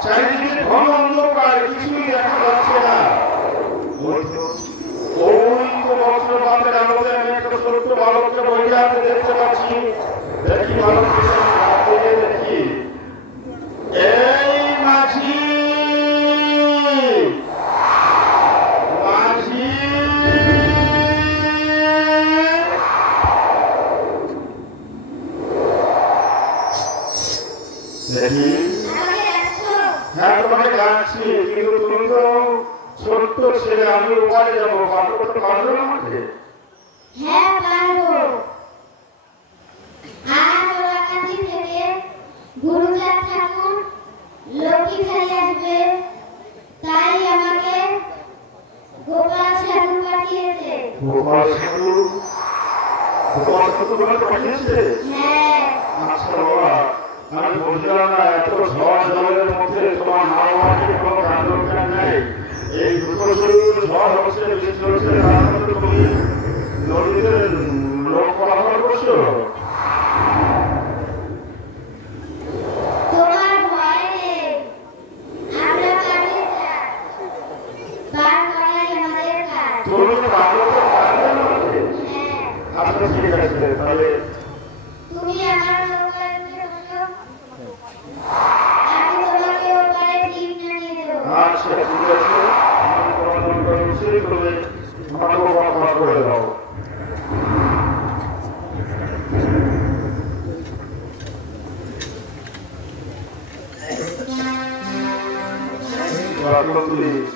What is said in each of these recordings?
চারিদিকে ঘন অন্ধকার কিছুই con otros presidentes. raconti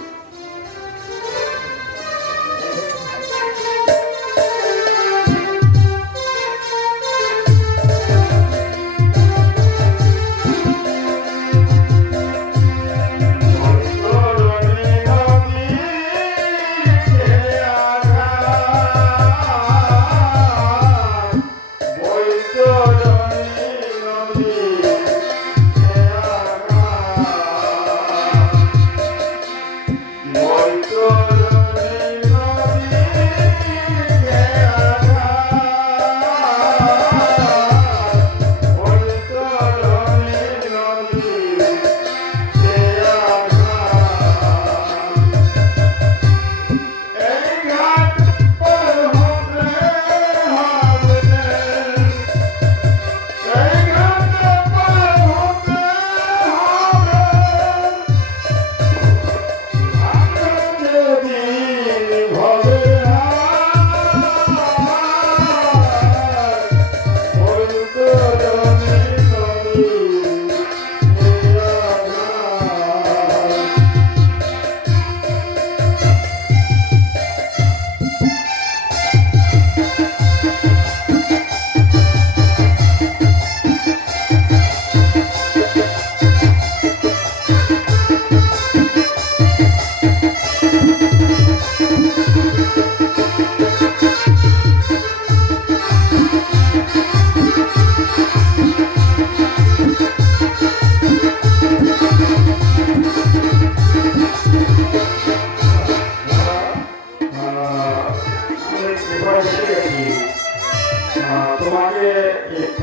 তোমাকে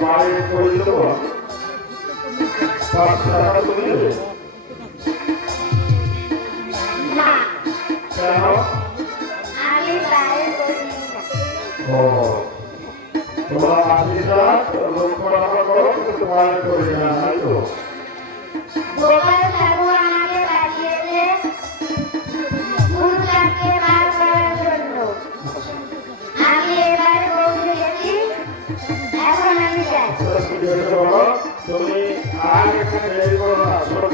মায়ের করে দিতে তোমার আশীর্বাদ লক্ষ্য রাখা করো তোমার করে না।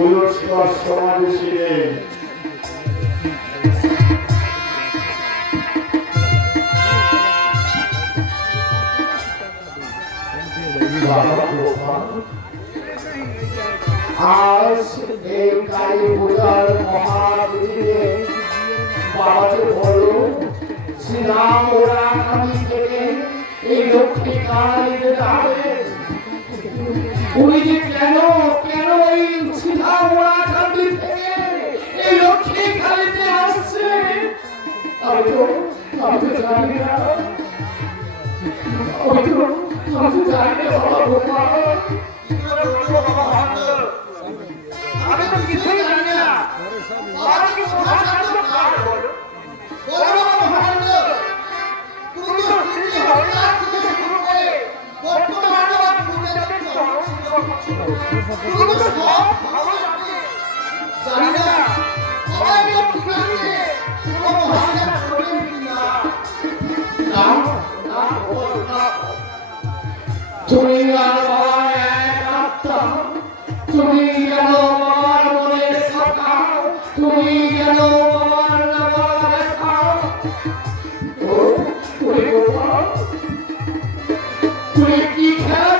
পুরস্কার নেই আজ এই কালী পূজার মহাদিনে বাবাকে বলো শ্রীরাম ওরা আগামী থেকে এই লক্ষ্মী কালী উনি যে আমি তো জানি না আমি তো কিছুই জানি না তুমি তো তো সব ভালো জানে জানি না মিলে ঠিক আছে কোনো ভান্ডার করবে কিনা না না না তুমি তুমি যেন আমার মনের কথা। তুমি যেন আমার নামার তুই কি খেলা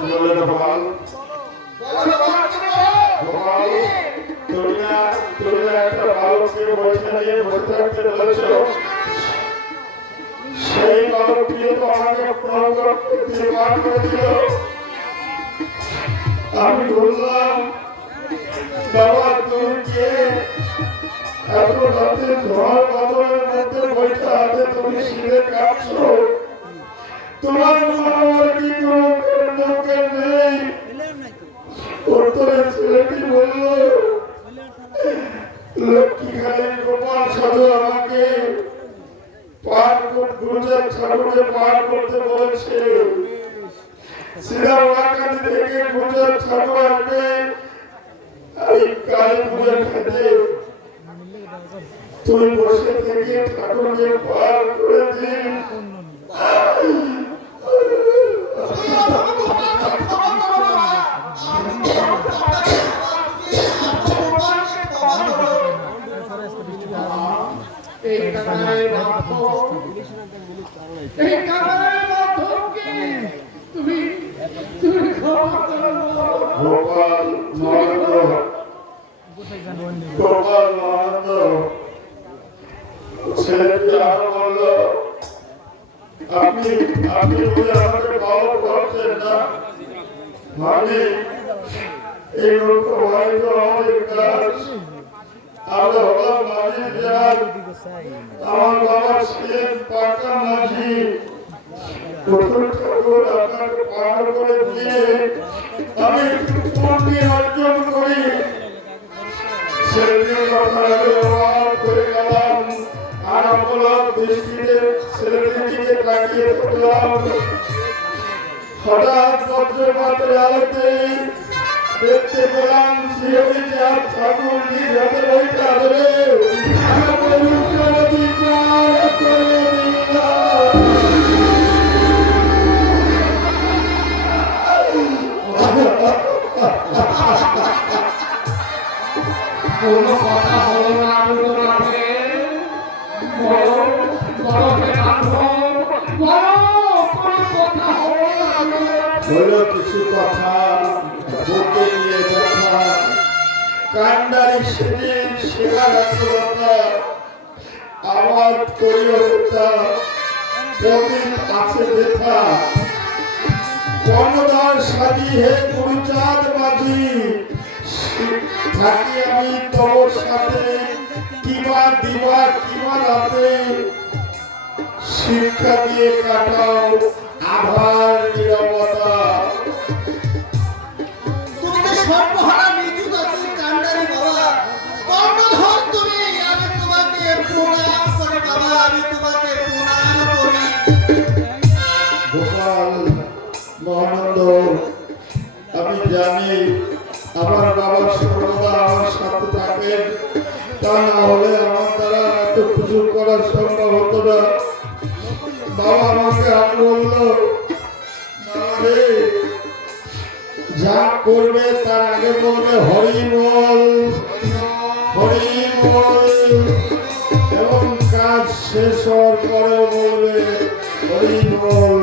বলে গোপাল। বলো বাবা তুমি কে? গোপাল বালককে বসে নিয়ে সেই বালকটি তো আমাকে প্রণাম করতে বার করে আমি বললাম, বাবা, তুমি কে? এত রাতে ঝড় বাদলের মধ্যে বৈঠা হাতে তুমি শিলে কাঁপছো তোমার মনোবল কি লোকের নেই। উত্তরে ছেলেটি বলল লক্ষ্মীখালী গোপাল সাধু আমাকে পার করতে ঠাকুরকে পার করতে বলেছে। ওয়াকাতি থেকে গুরুজার ঠাকুর আসবে। আমি কালী পুজোর খেতে তুমি বসে থেকে ঠাকুরকে পার করে দিন এই কারণে বাপু এই কারণে বাপুকে তুমি তুমি ক্ষমা করো গোপাল মহানন্দ গোপাল মহানন্দ ছেলেটি আরও বলল আপনি আপনি বুঝে আমাকে পাওয়া করছেন না। আমি এই লোক হয়তো আমাদের কাজ। আমরা হলাম মাঝি যান আমার বাবা ছিলেন পাকা মাঝি। আপনাকে পার করে দিয়ে আমি অর্জন করি। ছেলেটির কথা আমি অবাক গেলাম। আর অপলক দৃষ্টিতে ছেলেটির দিকে তাকিয়ে থাকলাম হঠাৎ বজ্রপাতের আলোতে দেখতে পেলাম শিহরি চাঁদ ঠাকুর নিজ হাতে বইটা ধরে। কথা হলো কিছু কথা, বুকে নিয়ে কথা। কান্ডারি সেদিন সেরা রাত্রতা আওয়াজ করিও কথা প্রদীপ আছে দেখা। কর্ণধার সাজি হে গুরুচাঁদ মাঝি, থাকি আমি তোর সাথে কিবা দিবা কিবা রাতে। শিক্ষা দিয়ে কাটাও আধার নিরবতা। তুমি তো সর্বহারা করবে তার আগে করবে হরি বল হরি বল এবং কাজ শেষ হওয়ার পরেও বলবে হরি বল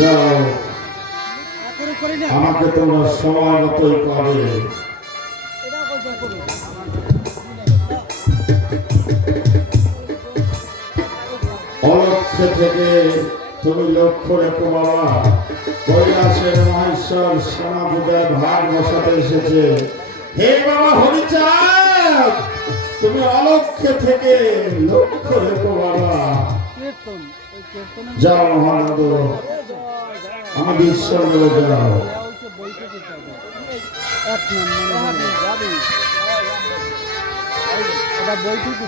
যাও। আমাকে তোমরা সময় মতোই পাবে অলক্ষ্যে থেকে তুমি লক্ষ্য রেখো বাবা। কৈলাসের মহেশ্বর শ্যামা পূজায় ভাগ বসাতে এসেছে। হে বাবা হরিচাঁদ! তুমি অলক্ষে থেকে লক্ষ্য রেখো বাবা যাও মহানন্দ আমাদের ঈশ্বর বলে যাও। বৈঠক